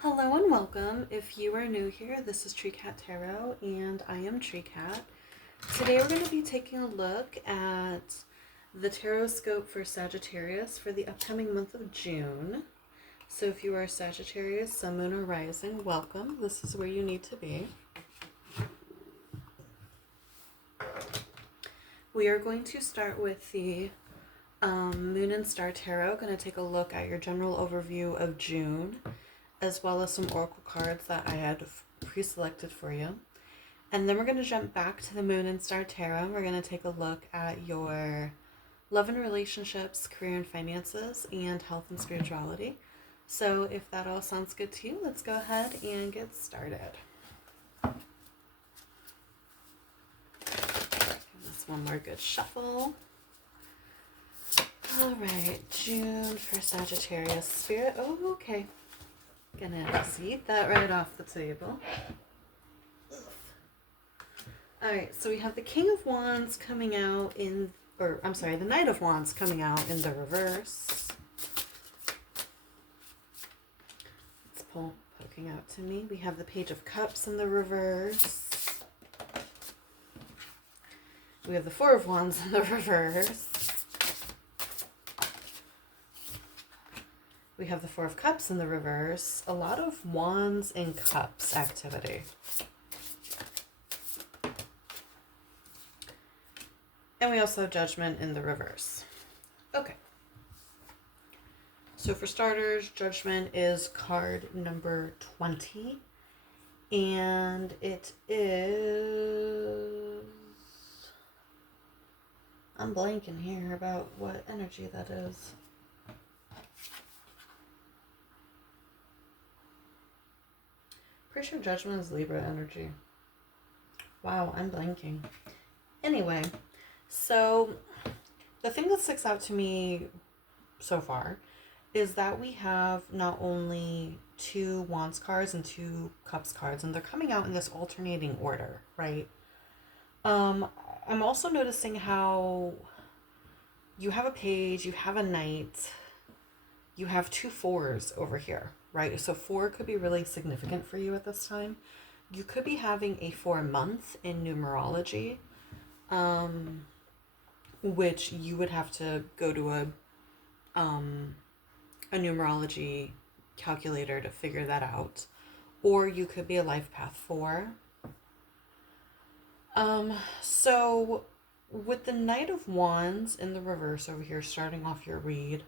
Hello and welcome. If you are new here, this is Tree Cat Tarot and I am Tree Cat. Today we're going to be taking a look at the tarot scope for Sagittarius for the upcoming month of June. So if you are Sagittarius, Sun, Moon, or Rising, welcome. This is where you need to be. We are going to start with the Moon and Star Tarot. Going to take a look at your general overview of June, as well as some oracle cards that I had pre-selected for you. And then we're going to jump back to the Moon and Star Tarot. We're going to take a look at your love and relationships, career and finances, and health and spirituality. So if that all sounds good to you, let's go ahead and get started. Give this one more good shuffle. All right, June for Sagittarius. Spirit, oh, okay. Gonna see that right off the table. Alright, so we have the King of Wands coming out in, or I'm sorry, the Knight of Wands coming out in the reverse. It's poking out to me. We have the Page of Cups in the reverse. We have the Four of Wands in the reverse. We have the Four of Cups in the reverse. A lot of Wands and Cups activity. And we also have Judgment in the reverse. Okay. So for starters, Judgment is card number 20. And it is... I'm blanking here about what energy that is. Pretty sure Judgment is Libra energy. Wow, I'm blanking. Anyway, so the thing that sticks out to me so far is that we have not only two Wands cards and two Cups cards, and they're coming out in this alternating order, right? I'm also noticing how you have a Page, you have a Knight, you have two fours over here, right? So 4 could be really significant for you at this time. You could be having a 4-month in numerology, which you would have to go to a numerology calculator to figure that out. Or you could be a life path 4. So with the Knight of Wands in the reverse over here, starting off your read,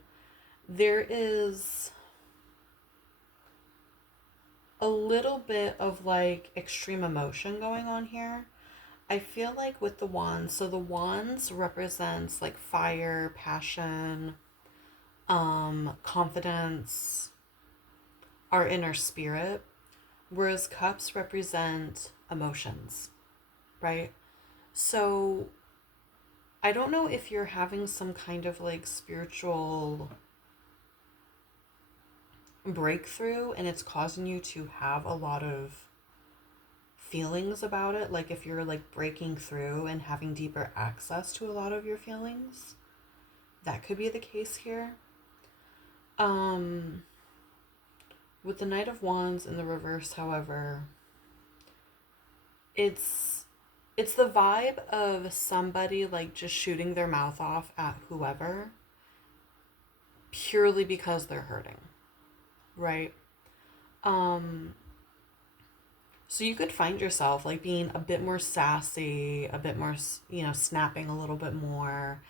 there is a little bit of like extreme emotion going on here. I feel like with the Wands, so the Wands represents like fire, passion, confidence, our inner spirit, whereas Cups represent emotions, right? So I don't know if you're having some kind of like spiritual breakthrough and it's causing you to have a lot of feelings about it, like if you're like breaking through and having deeper access to a lot of your feelings, that could be the case here. With the Knight of Wands in the reverse, however, it's the vibe of somebody like just shooting their mouth off at whoever purely because they're hurting, right? So you could find yourself like being a bit more sassy, a bit more, snapping a little bit more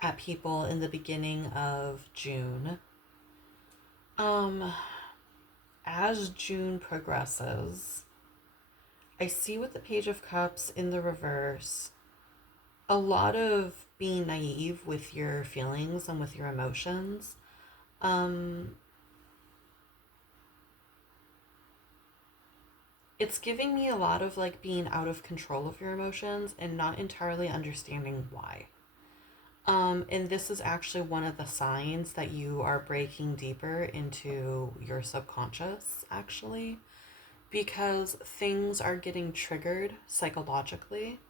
at people in the beginning of June. As June progresses, I see with the Page of Cups in the reverse, a lot of being naive with your feelings and with your emotions. It's giving me a lot of like being out of control of your emotions and not entirely understanding why. And this is actually one of the signs that you are breaking deeper into your subconscious, actually, because things are getting triggered psychologically,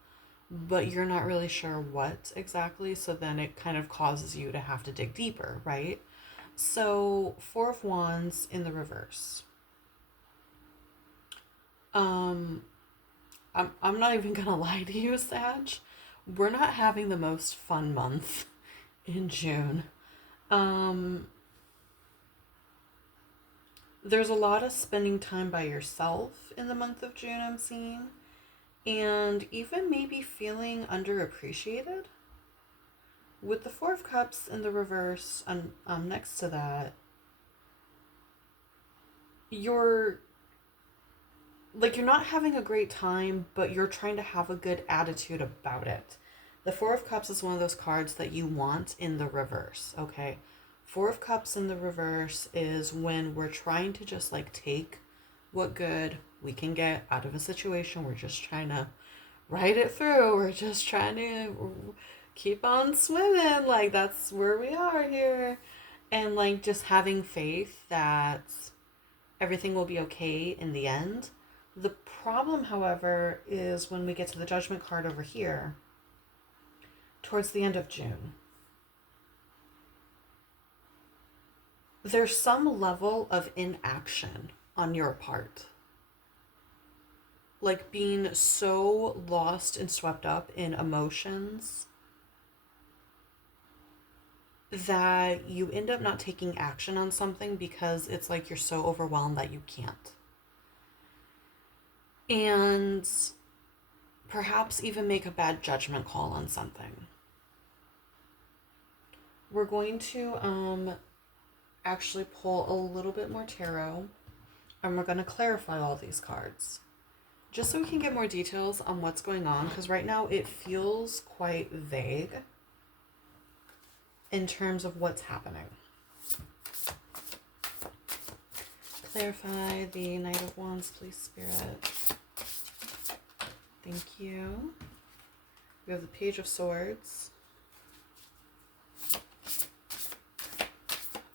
but you're not really sure what exactly. So then it kind of causes you to have to dig deeper, right? So, Four of Wands in the reverse. Um, I'm not even gonna lie to you, Sag. We're not having the most fun month in June. Um, there's a lot of spending time by yourself in the month of June, I'm seeing. And even maybe feeling underappreciated. With the Four of Cups in the reverse, next to that, you're you're not having a great time, but you're trying to have a good attitude about it. The Four of Cups is one of those cards that you want in the reverse, okay? Four of Cups in the reverse is when we're trying to just like take what good we can get out of a situation. We're just trying to ride it through. We're just trying to keep on swimming. Like, that's where we are here. And like just having faith that everything will be okay in the end. The problem, however, is when we get to the Judgment card over here, towards the end of June. There's some level of inaction on your part. Like being so lost and swept up in emotions that you end up not taking action on something because it's like you're so overwhelmed that you can't. And perhaps even make a bad judgment call on something. We're going to actually pull a little bit more tarot, and we're going to clarify all these cards just so we can get more details on what's going on, because right now it feels quite vague in terms of what's happening. Clarify the Knight of Wands, please, Spirit. Thank you. We have the Page of Swords.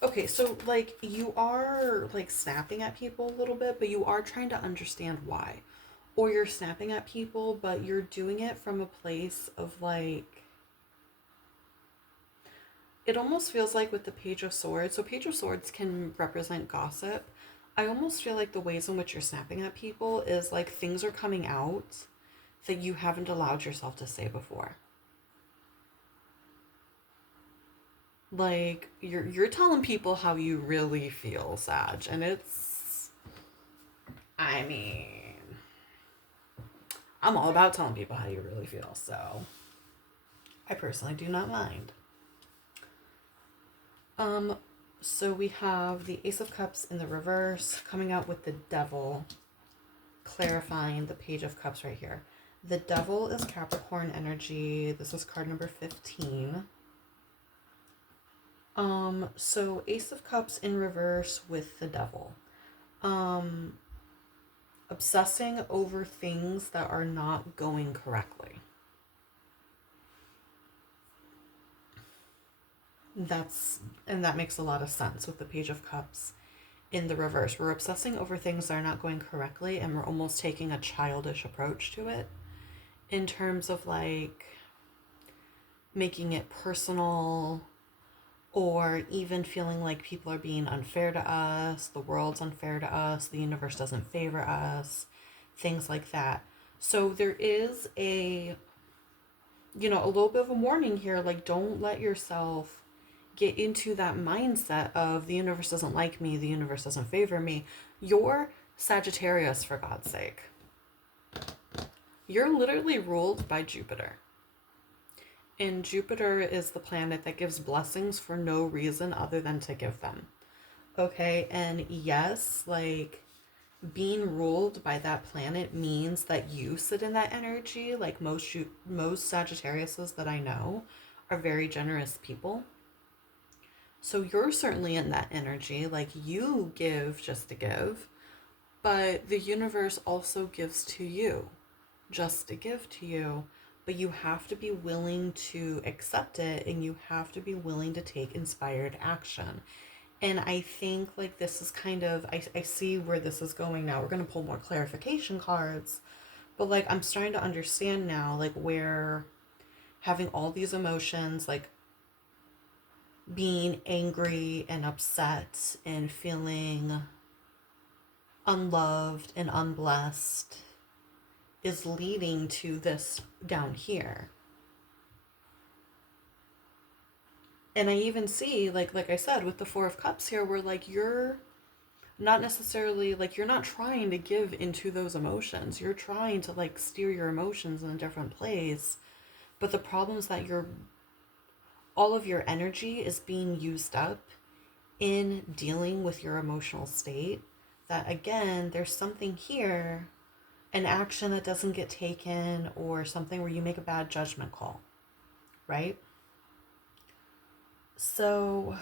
Okay, so like you are like snapping at people a little bit, but you are trying to understand why. Or you're snapping at people, but you're doing it from a place of like, it almost feels like with the Page of Swords. So Page of Swords can represent gossip. I almost feel like the ways in which you're snapping at people is like things are coming out that you haven't allowed yourself to say before. Like you're telling people how you really feel, Sag, and it's, I mean, I'm all about telling people how you really feel, so I personally do not mind. So we have the Ace of Cups in the reverse coming out with the Devil, clarifying the Page of Cups right here. The Devil is Capricorn energy. This was card number 15. So Ace of Cups in reverse with the Devil. Obsessing over things that are not going correctly. That makes a lot of sense with the Page of Cups in the reverse. We're obsessing over things that are not going correctly, and we're almost taking a childish approach to it in terms of like making it personal, or even feeling like people are being unfair to us, the world's unfair to us, the universe doesn't favor us, things like that. So there is a little bit of a warning here, like don't let yourself get into that mindset of the universe doesn't like me, the universe doesn't favor me. You're Sagittarius, for God's sake. You're literally ruled by Jupiter. And Jupiter is the planet that gives blessings for no reason other than to give them. Okay, and yes, like being ruled by that planet means that you sit in that energy. Like most Sagittariuses that I know are very generous people. So you're certainly in that energy, like you give just to give, but the universe also gives to you just to give to you. But you have to be willing to accept it, and you have to be willing to take inspired action. And I think like this is kind of, I see where this is going now. We're going to pull more clarification cards, but like I'm starting to understand now like where having all these emotions, like being angry and upset and feeling unloved and unblessed is leading to this down here. And I even see, like I said, with the Four of Cups here, where like you're not necessarily like you're not trying to give into those emotions. You're trying to like steer your emotions in a different place. But the problem is that you're all of your energy is being used up in dealing with your emotional state. That again, there's something here, an action that doesn't get taken, or something where you make a bad judgment call, right? So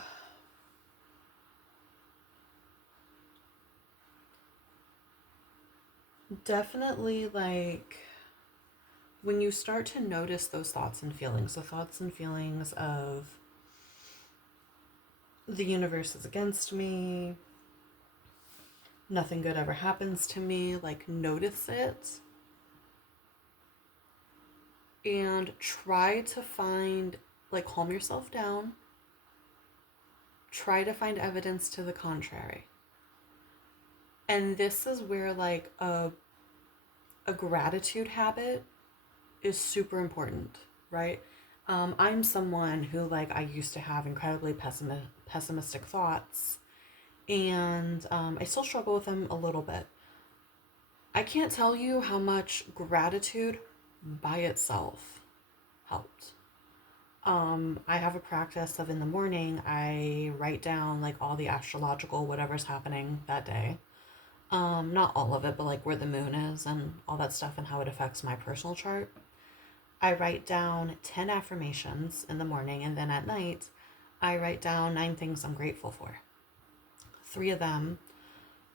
definitely like when you start to notice those thoughts and feelings, the thoughts and feelings of the universe is against me, nothing good ever happens to me, like notice it and try to find, like, calm yourself down. Try to find evidence to the contrary. And this is where, like, a gratitude habit is super important, right? I'm someone who, like, I used to have incredibly pessimistic thoughts, and I still struggle with them a little bit. I can't tell you how much gratitude by itself helped. I have a practice of in the morning, I write down like all the astrological whatever's happening that day. Not all of it, but like where the moon is and all that stuff and how it affects my personal chart. I write down 10 affirmations in the morning, and then at night, I write down 9 things I'm grateful for. 3 of them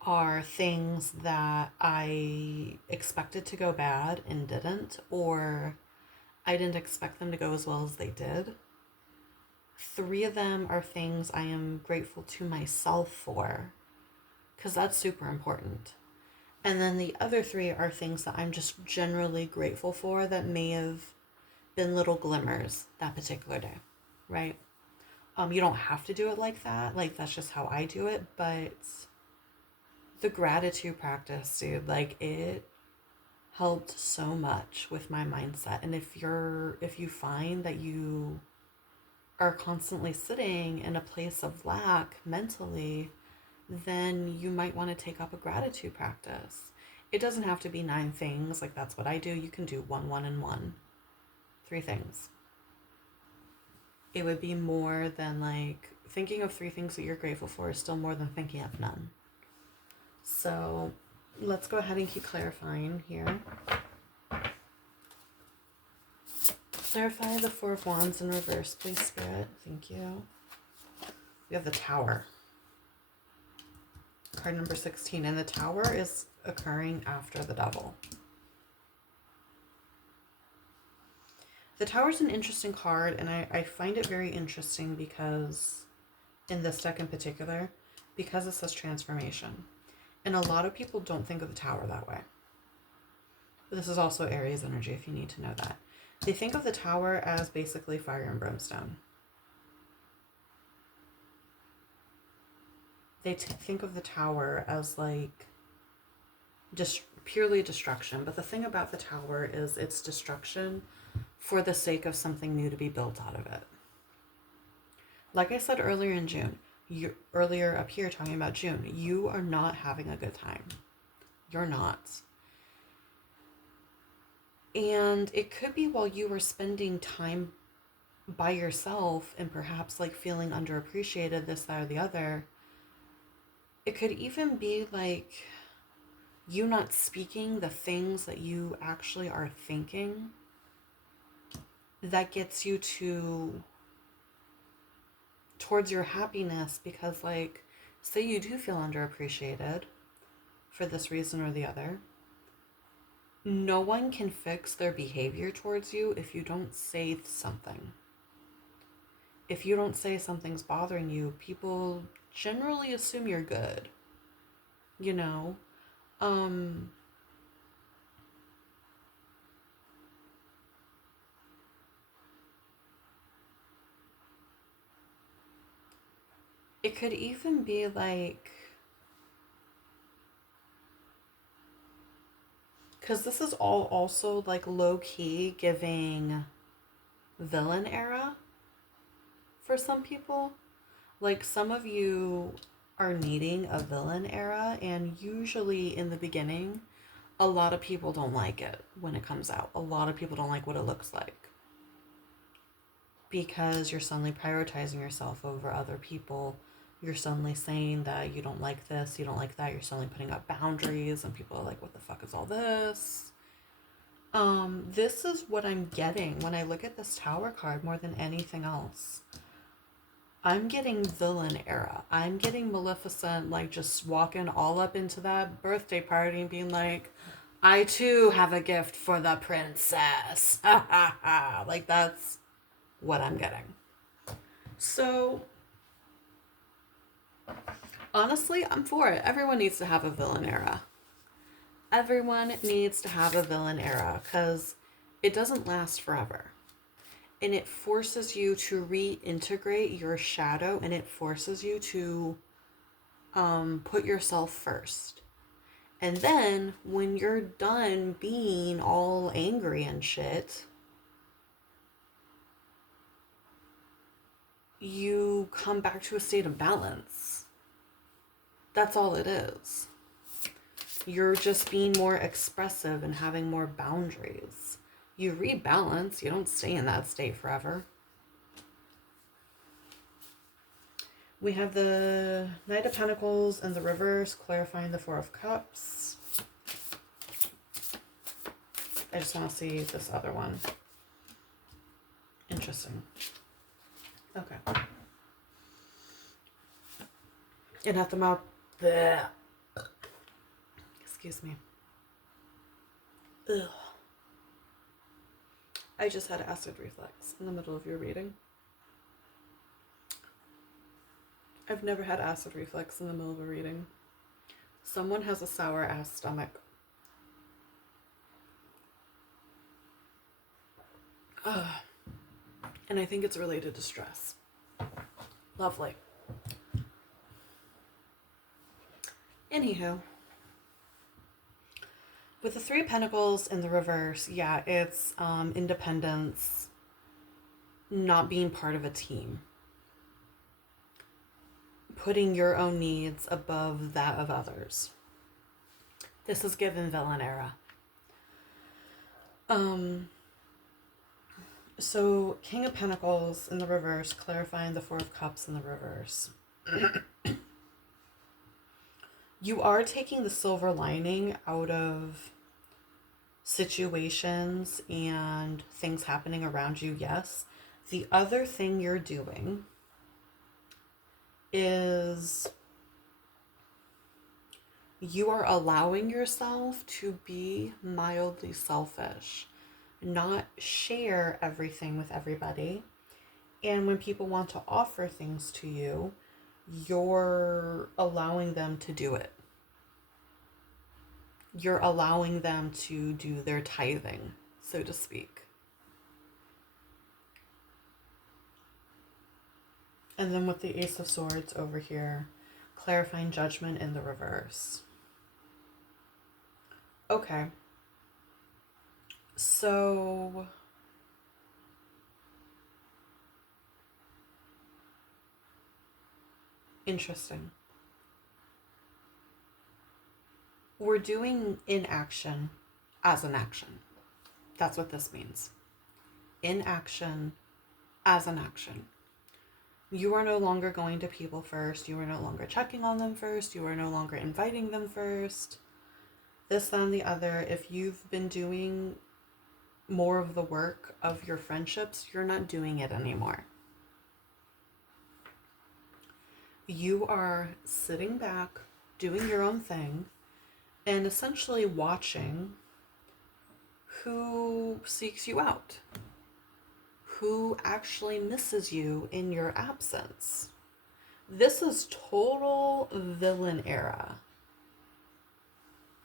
are things that I expected to go bad and didn't, or I didn't expect them to go as well as they did. 3 of them are things I am grateful to myself for, because that's super important. And then the other 3 are things that I'm just generally grateful for that may have been little glimmers that particular day, right? You don't have to do it like that. Like, that's just how I do it. But the gratitude practice, dude, like, it helped so much with my mindset. And if you find that you are constantly sitting in a place of lack mentally, then you might want to take up a gratitude practice. It doesn't have to be 9 things, like that's what I do. You can do one, and one. 3 things. It would be more than like thinking of 3 things that you're grateful for is still more than thinking of none. So let's go ahead and keep clarifying here. Clarify the Four of Wands in reverse, please, Spirit. Thank you. We have the Tower. Card number 16. And the Tower is occurring after the Devil. The Tower is an interesting card, and I find it very interesting because, in this deck in particular, because it says transformation. And a lot of people don't think of the Tower that way. But this is also Aries energy, if you need to know that. They think of the Tower as basically fire and brimstone. They think of the Tower as like just purely destruction. But the thing about the Tower is it's destruction for the sake of something new to be built out of it. Like I said earlier in June, earlier up here talking about June, you are not having a good time. You're not. And it could be while you were spending time by yourself and perhaps like feeling underappreciated, this, that, or the other. It could even be like you not speaking the things that you actually are thinking that gets you towards your happiness, because like say you do feel underappreciated for this reason or the other. No one can fix their behavior towards you if you don't say something. If you don't say something's bothering you, people generally assume you're good. You know? It could even be like Because this is all also like low-key giving villain era for some people. Like some of you are needing a villain era, and usually in the beginning, a lot of people don't like it when it comes out. A lot of people don't like what it looks like because you're suddenly prioritizing yourself over other people. You're suddenly saying that you don't like this, you don't like that. You're suddenly putting up boundaries, and people are like, what the fuck is all this? This is what I'm getting when I look at this Tower card more than anything else. I'm getting villain era. I'm getting Maleficent, like, just walking all up into that birthday party and being like, I too have a gift for the princess. Ha ha ha. Like, that's what I'm getting. So, honestly, I'm for it. Everyone needs to have a villain era. Everyone needs to have a villain era because it doesn't last forever. And it forces you to reintegrate your shadow, and it forces you to put yourself first. And then when you're done being all angry and shit, you come back to a state of balance. That's all it is. You're just being more expressive and having more boundaries. You rebalance, you don't stay in that state forever. We have the Knight of Pentacles and the reverse, clarifying the Four of Cups. I just want to see this other one. Interesting. Okay. And at the mouth. Bleh. Excuse me. Ugh. I just had acid reflux in the middle of your reading. I've never had acid reflux in the middle of a reading. Someone has a sour ass stomach. Ugh. And I think it's related to stress. Lovely. Anywho. With the Three of Pentacles in the reverse, yeah, it's independence, not being part of a team. Putting your own needs above that of others. This is given villain era. So King of Pentacles in the reverse, clarifying the Four of Cups in the reverse. You are taking the silver lining out of situations and things happening around you, yes. The other thing you're doing is you are allowing yourself to be mildly selfish, not share everything with everybody. And when people want to offer things to you, you're allowing them to do it. You're allowing them to do their tithing, so to speak. And then with the Ace of Swords over here, clarifying judgment in the reverse. Okay. So interesting. We're doing inaction as an action. That's what this means. Inaction as an action. You are no longer going to people first. You are no longer checking on them first. You are no longer inviting them first. This, that, and the other. If you've been doing more of the work of your friendships, you're not doing it anymore. You are sitting back, doing your own thing, and essentially watching who seeks you out, who actually misses you in your absence. This is total villain era.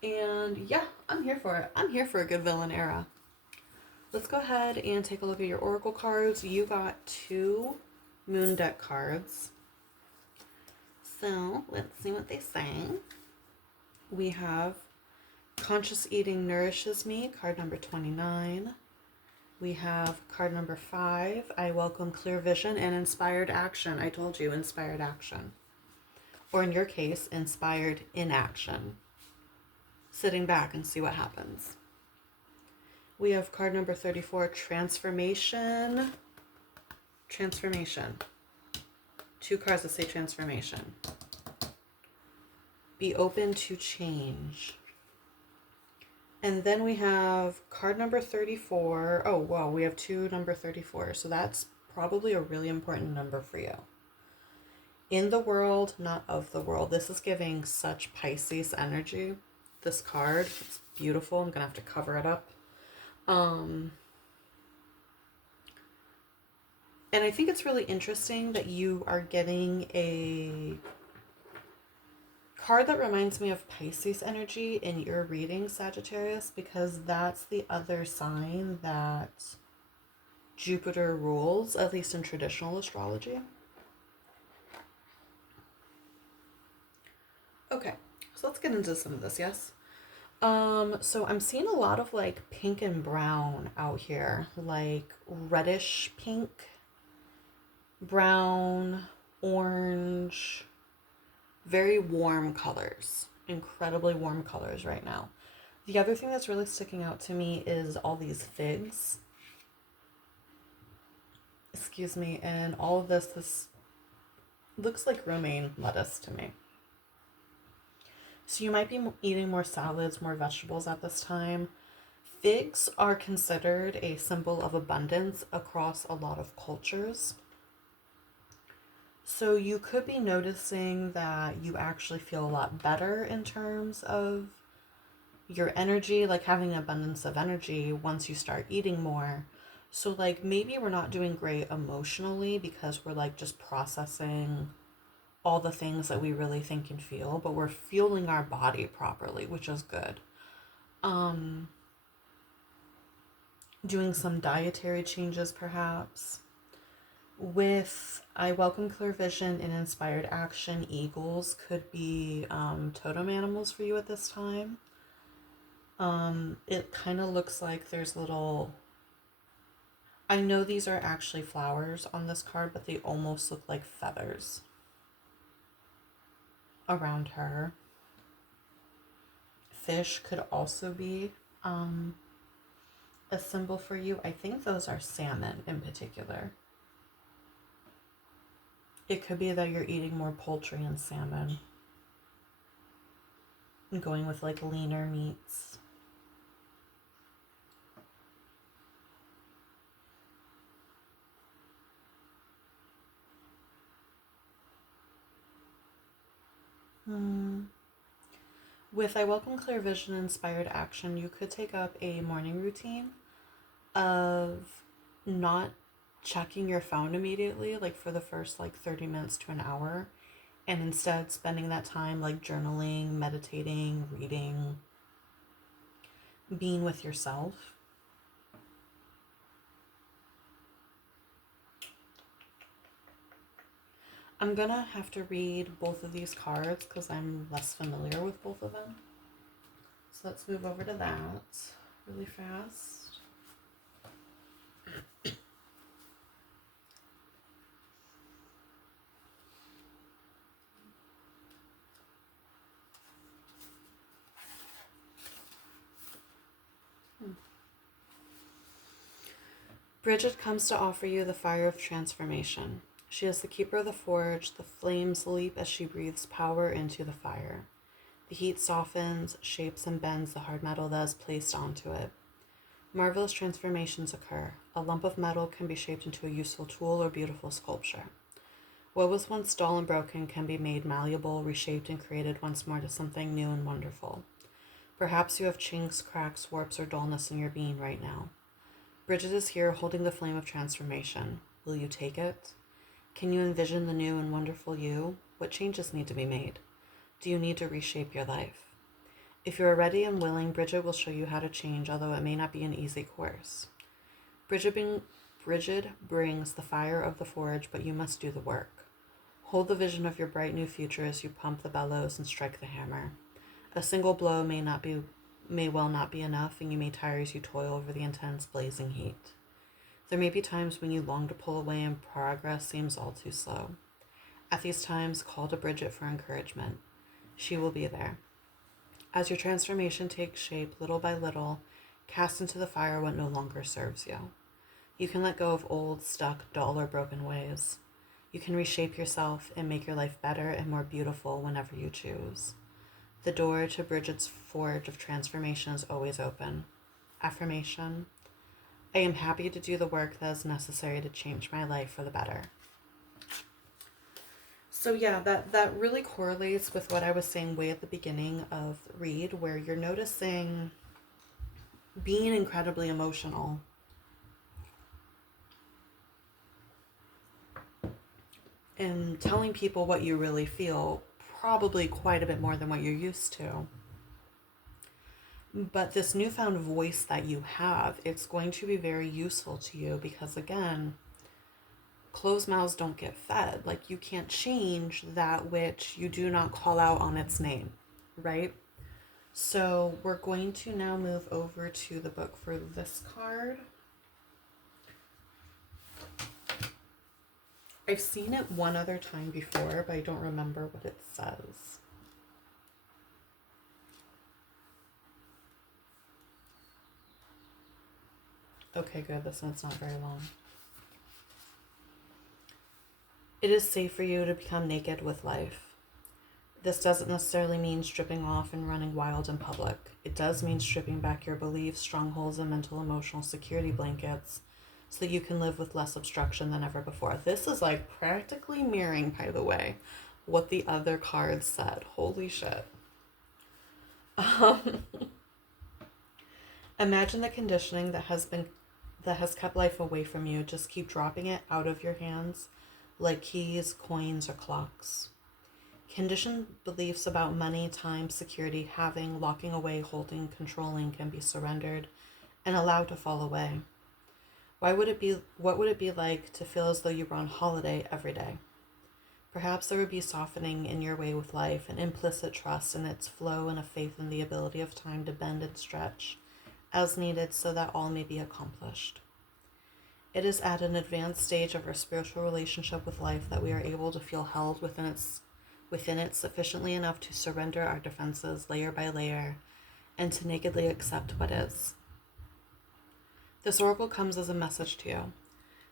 And yeah, I'm here for it. I'm here for a good villain era. Let's go ahead and take a look at your oracle cards. You got 2 moon deck cards. So let's see what they say. We have Conscious eating nourishes me, card number 29. We have card number 5. I welcome clear vision and inspired action. I told you, inspired action. Or in your case, inspired inaction. Sitting back and see what happens. We have card number 34, transformation. Transformation. 2 cards that say transformation. Be open to change. And then we have card number 34. Oh, wow, we have 2 number 34. So that's probably a really important number for you. In the world, not of the world. This is giving such Pisces energy. This card, it's beautiful. I'm going to have to cover it up. And I think it's really interesting that you are getting a card that reminds me of Pisces energy in your reading, Sagittarius, because that's the other sign that Jupiter rules, at least in traditional astrology. Okay, so let's get into some of this, yes? So I'm seeing a lot of like pink and brown out here, like reddish pink, brown, orange, very warm colors, incredibly warm colors right now. The other thing that's really sticking out to me is all these figs. Excuse me, and all of this looks like romaine lettuce to me. So you might be eating more salads, more vegetables at this time. Figs are considered a symbol of abundance across a lot of cultures. So you could be noticing that you actually feel a lot better in terms of your energy, like having an abundance of energy once you start eating more. So like maybe we're not doing great emotionally because we're like just processing all the things that we really think and feel, but we're fueling our body properly, which is good. Doing some dietary changes perhaps. With I welcome clear vision and inspired action, eagles could be totem animals for you at this time. It kind of looks like there's little, I know these are actually flowers on this card, but they almost look like feathers around her. Fish could also be a symbol for you. I think those are salmon in particular. It could be that you're eating more poultry and salmon and going with like leaner meats. With I welcome clear vision inspired action, you could take up a morning routine of not checking your phone immediately, like for the first like 30 minutes to an hour, and instead spending that time like journaling, meditating, reading, being with yourself. I'm gonna have to read both of these cards because I'm less familiar with both of them. So let's move over to that really fast. Bridget comes to offer you the fire of transformation. She is the keeper of the forge. The flames leap as she breathes power into the fire. The heat softens, shapes, and bends the hard metal that is placed onto it. Marvelous transformations occur. A lump of metal can be shaped into a useful tool or beautiful sculpture. What was once dull and broken can be made malleable, reshaped, and created once more to something new and wonderful. Perhaps you have chinks, cracks, warps, or dullness in your being right now. Bridget is here holding the flame of transformation. Will you take it? Can you envision the new and wonderful you? What changes need to be made? Do you need to reshape your life? If you are ready and willing, Bridget will show you how to change, although it may not be an easy course. Bridget brings the fire of the forge, but you must do the work. Hold the vision of your bright new future as you pump the bellows and strike the hammer. A single blow may not be may well not be enough, and you may tire as you toil over the intense blazing heat. There may be times when you long to pull away and progress seems all too slow. At these times, call to Bridget for encouragement. She will be there. As your transformation takes shape, little by little, cast into the fire what no longer serves you. You can let go of old, stuck, dull, or broken ways. You can reshape yourself and make your life better and more beautiful whenever you choose. The door to Bridget's forge of transformation is always open. Affirmation: I am happy to do the work that is necessary to change my life for the better. So yeah, that really correlates with what I was saying way at the beginning of the read, where you're noticing being incredibly emotional and telling people what you really feel, probably quite a bit more than what you're used to. But this newfound voice that you have, it's going to be very useful to you because, again, closed mouths don't get fed. Like, you can't change that which you do not call out on its name, right? So we're going to now move over to the book for this card. I've seen it one other time before, but I don't remember what it says. Okay, good. This one's not very long. It is safe for you to become naked with life. This doesn't necessarily mean stripping off and running wild in public. It does mean stripping back your beliefs, strongholds, and mental emotional security blankets so that you can live with less obstruction than ever before. This is like practically mirroring, by the way, what the other cards said. Holy shit. Imagine the conditioning that has kept life away from you. Just keep dropping it out of your hands like keys, coins, or clocks. Conditioned beliefs about money, time, security, having, locking away, holding, controlling can be surrendered and allowed to fall away. What would it be like to feel as though you were on holiday every day? Perhaps there would be softening in your way with life, an implicit trust in its flow, and a faith in the ability of time to bend and stretch as needed so that all may be accomplished. It is at an advanced stage of our spiritual relationship with life that we are able to feel held within it sufficiently enough to surrender our defenses layer by layer and to nakedly accept what is. This oracle comes as a message to you.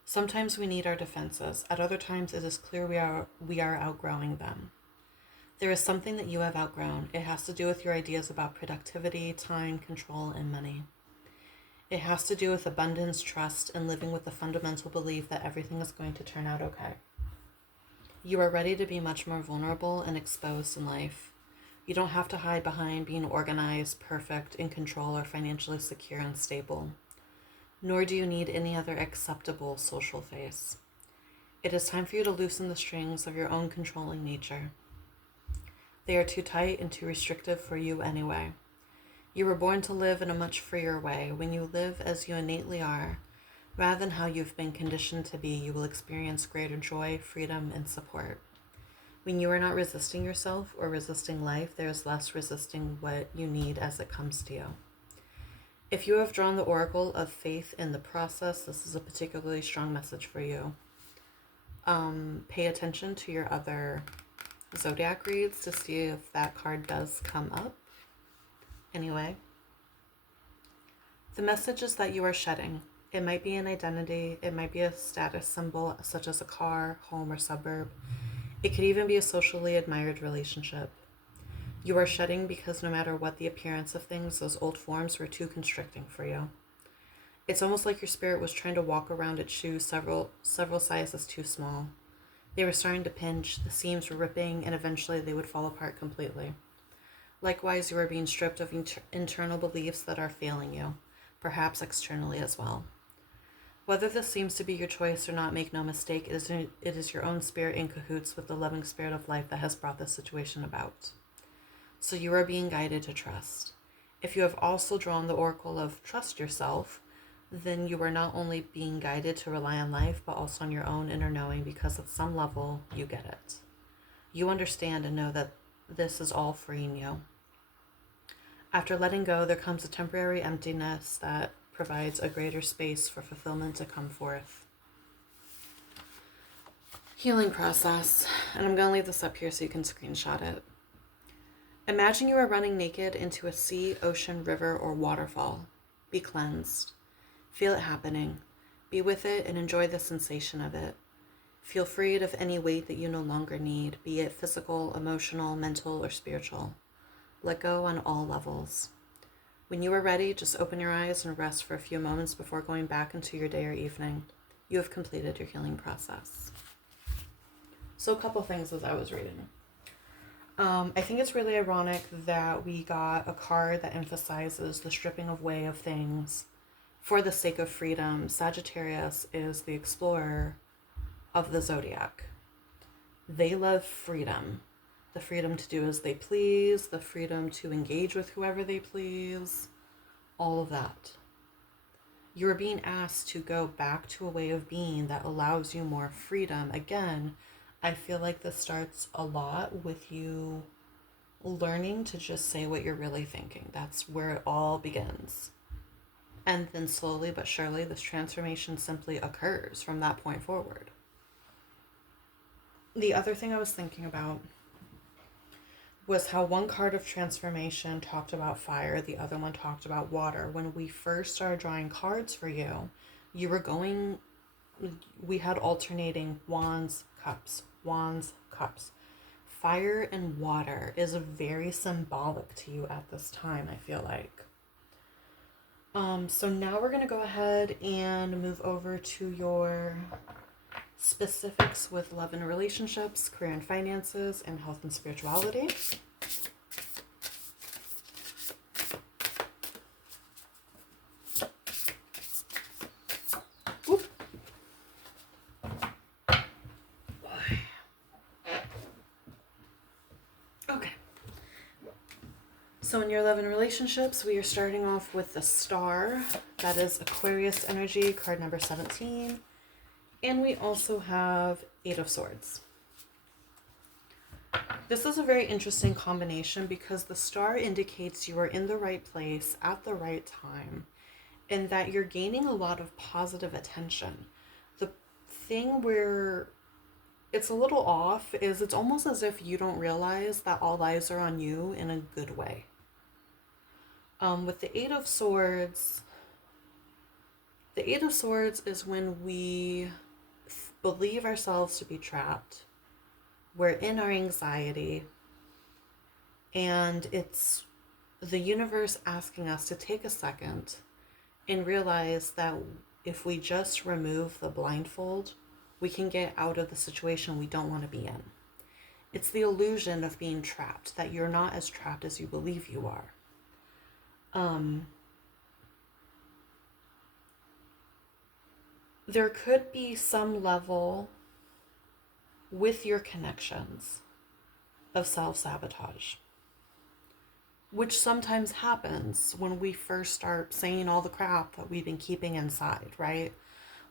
Sometimes we need our defenses. At other times it is clear we are outgrowing them. There is something that you have outgrown. It has to do with your ideas about productivity, time, control, and money. It has to do with abundance, trust, and living with the fundamental belief that everything is going to turn out okay. You are ready to be much more vulnerable and exposed in life. You don't have to hide behind being organized, perfect, in control, or financially secure and stable. Nor do you need any other acceptable social face. It is time for you to loosen the strings of your own controlling nature. They are too tight and too restrictive for you anyway. You were born to live in a much freer way. When you live as you innately are, rather than how you've been conditioned to be, you will experience greater joy, freedom, and support. When you are not resisting yourself or resisting life, there is less resisting what you need as it comes to you. If you have drawn the oracle of faith in the process, this is a particularly strong message for you. Pay attention to your other zodiac reads to see if that card does come up. Anyway, the message is that you are shedding. It might be an identity, it might be a status symbol such as a car, home, or suburb. It could even be a socially admired relationship. You are shedding because no matter what the appearance of things, those old forms were too constricting for you. It's almost like your spirit was trying to walk around its shoes several sizes too small. They were starting to pinch, the seams were ripping, and eventually they would fall apart completely. Likewise, you are being stripped of internal beliefs that are failing you, perhaps externally as well. Whether this seems to be your choice or not, make no mistake, it is your own spirit in cahoots with the loving spirit of life that has brought this situation about. So you are being guided to trust. If you have also drawn the oracle of trust yourself, then you are not only being guided to rely on life, but also on your own inner knowing, because at some level you get it. You understand and know that this is all freeing you. After letting go, there comes a temporary emptiness that provides a greater space for fulfillment to come forth. Healing process. And I'm going to leave this up here so you can screenshot it. Imagine you are running naked into a sea, ocean, river, or waterfall. Be cleansed. Feel it happening. Be with it and enjoy the sensation of it. Feel freed of any weight that you no longer need, be it physical, emotional, mental, or spiritual. Let go on all levels. When you are ready, just open your eyes and rest for a few moments before going back into your day or evening. You have completed your healing process. So a couple things as I was reading. I think it's really ironic that we got a card that emphasizes the stripping away of things for the sake of freedom. Sagittarius is the explorer of the zodiac. They love freedom. The freedom to do as they please, the freedom to engage with whoever they please, all of that. You're being asked to go back to a way of being that allows you more freedom. Again, I feel like this starts a lot with you learning to just say what you're really thinking. That's where it all begins. And then slowly but surely, this transformation simply occurs from that point forward. The other thing I was thinking about was how one card of transformation talked about fire, the other one talked about water. When we first started drawing cards for you, we had alternating wands, cups, wands, cups. Fire and water is very symbolic to you at this time, I feel like. So now we're going to go ahead and move over to your specifics with love and relationships, career and finances, and health and spirituality. Oop. Okay. So in your love and relationships, we are starting off with the Star. That is Aquarius energy, card number 17. And we also have Eight of Swords. This is a very interesting combination because the Star indicates you are in the right place at the right time and that you're gaining a lot of positive attention. The thing where it's a little off is it's almost as if you don't realize that all eyes are on you in a good way. With the Eight of Swords is when we believe ourselves to be trapped. We're in our anxiety, and it's the universe asking us to take a second and realize that if we just remove the blindfold, we can get out of the situation we don't want to be in. It's the illusion of being trapped, that you're not as trapped as you believe you are. There could be some level with your connections of self-sabotage, which sometimes happens when we first start saying all the crap that we've been keeping inside, right?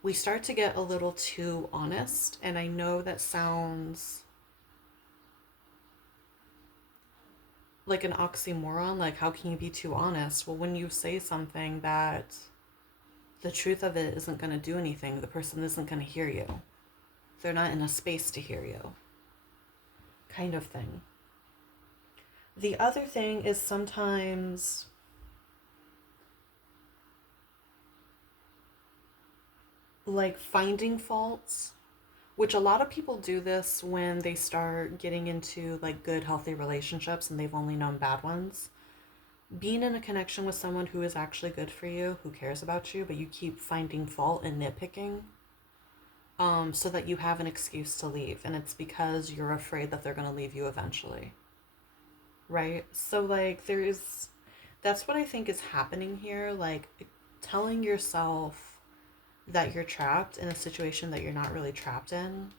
We start to get a little too honest, and I know that sounds like an oxymoron, like how can you be too honest? Well, when you say something that the truth of it isn't going to do anything, the person isn't going to hear you. They're not in a space to hear you, kind of thing. The other thing is sometimes like finding faults, which a lot of people do this when they start getting into like good, healthy relationships and they've only known bad ones. Being in a connection with someone who is actually good for you, who cares about you, but you keep finding fault and nitpicking, so that you have an excuse to leave, and it's because you're afraid that they're going to leave you eventually, right? So like that's what I think is happening here, like telling yourself that you're trapped in a situation that you're not really trapped in.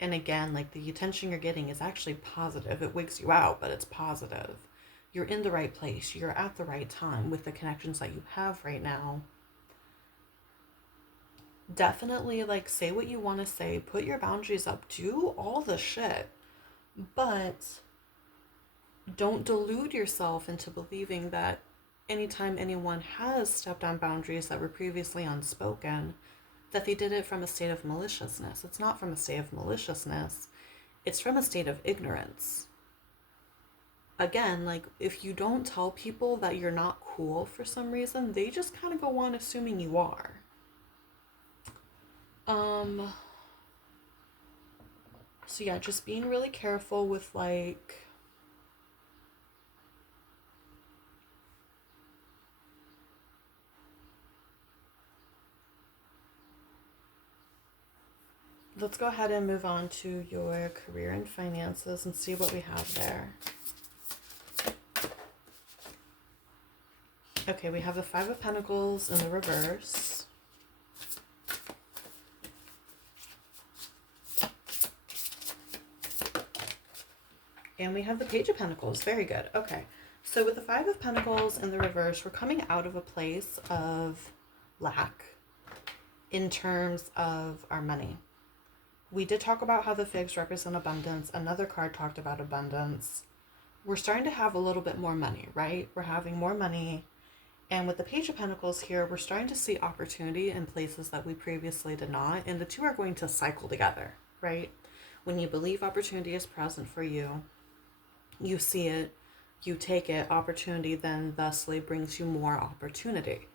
And again, like the attention you're getting is actually positive. It wigs you out, but it's positive. You're in the right place. You're at the right time with the connections that you have right now. Definitely like say what you want to say, put your boundaries up, do all the shit. But don't delude yourself into believing that anytime anyone has stepped on boundaries that were previously unspoken, that they did it from a state of maliciousness. It's not from a state of maliciousness, it's from a state of ignorance. Again, like, if you don't tell people that you're not cool for some reason, they just kind of go on assuming you are. Um, so yeah, just being really careful with like let's go ahead and move on to your career and finances and see what we have there. Okay, we have the Five of Pentacles in the reverse. And we have the Page of Pentacles. Very good. Okay. So with the Five of Pentacles in the reverse, we're coming out of a place of lack in terms of our money. We did talk about how the figs represent abundance. Another card talked about abundance. We're starting to have a little bit more money, right? We're having more money. And with the Page of Pentacles here, we're starting to see opportunity in places that we previously did not. And the two are going to cycle together, right? When you believe opportunity is present for you, you see it, you take it, opportunity then thusly brings you more opportunity.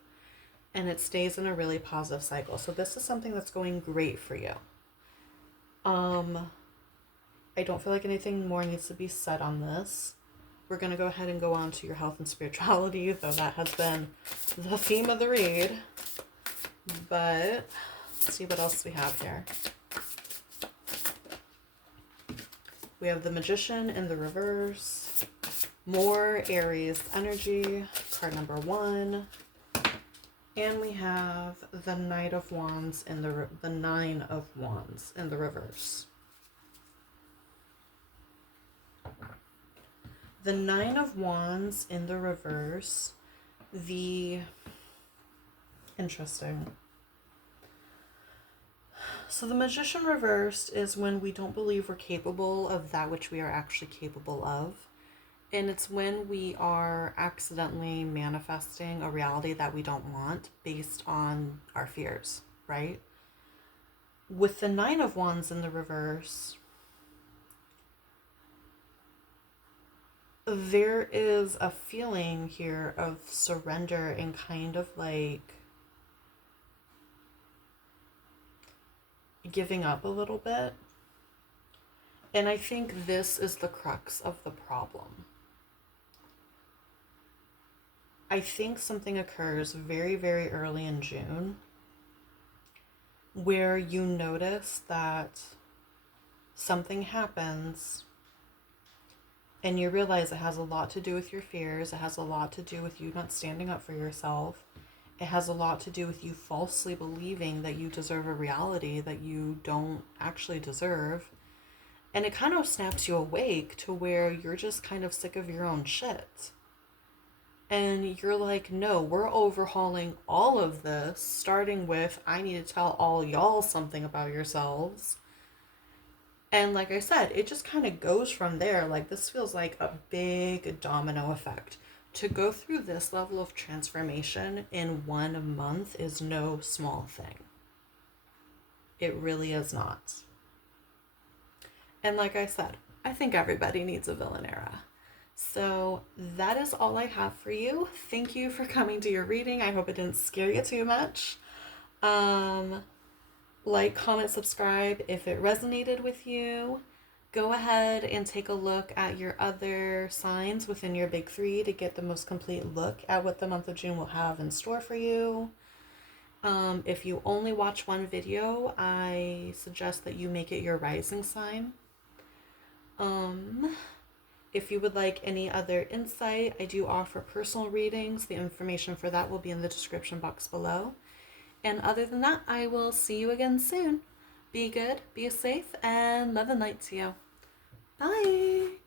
And it stays in a really positive cycle. So this is something that's going great for you. I don't feel like anything more needs to be said on this. We're going to go ahead and go on to your health and spirituality, though that has been the theme of the read. But let's see what else we have here. We have the Magician in the reverse. More Aries energy, card number 1. And we have the Knight of Wands in the Nine of Wands in the reverse. The Nine of Wands in the reverse, interesting. So the Magician reversed is when we don't believe we're capable of that which we are actually capable of. And it's when we are accidentally manifesting a reality that we don't want based on our fears, right? With the Nine of Wands in the reverse, there is a feeling here of surrender and kind of like giving up a little bit. And I think this is the crux of the problem. I think something occurs very, very early in June where you notice that something happens and you realize it has a lot to do with your fears. It has a lot to do with you not standing up for yourself. It has a lot to do with you falsely believing that you deserve a reality that you don't actually deserve. And it kind of snaps you awake to where you're just kind of sick of your own shit. And you're like, no, we're overhauling all of this, starting with, I need to tell all y'all something about yourselves. And like I said, it just kind of goes from there. Like, this feels like a big domino effect. To go through this level of transformation in 1 month is no small thing. It really is not. And like I said, I think everybody needs a villain era. So that is all I have for you. Thank you for coming to your reading. I hope it didn't scare you too much. Like, comment, subscribe if it resonated with you. Go ahead and take a look at your other signs within your big 3 to get the most complete look at what the month of June will have in store for you. If you only watch one video, I suggest that you make it your rising sign. If you would like any other insight, I do offer personal readings. The information for that will be in the description box below. And other than that, I will see you again soon. Be good, be safe, and love and light to you. Bye!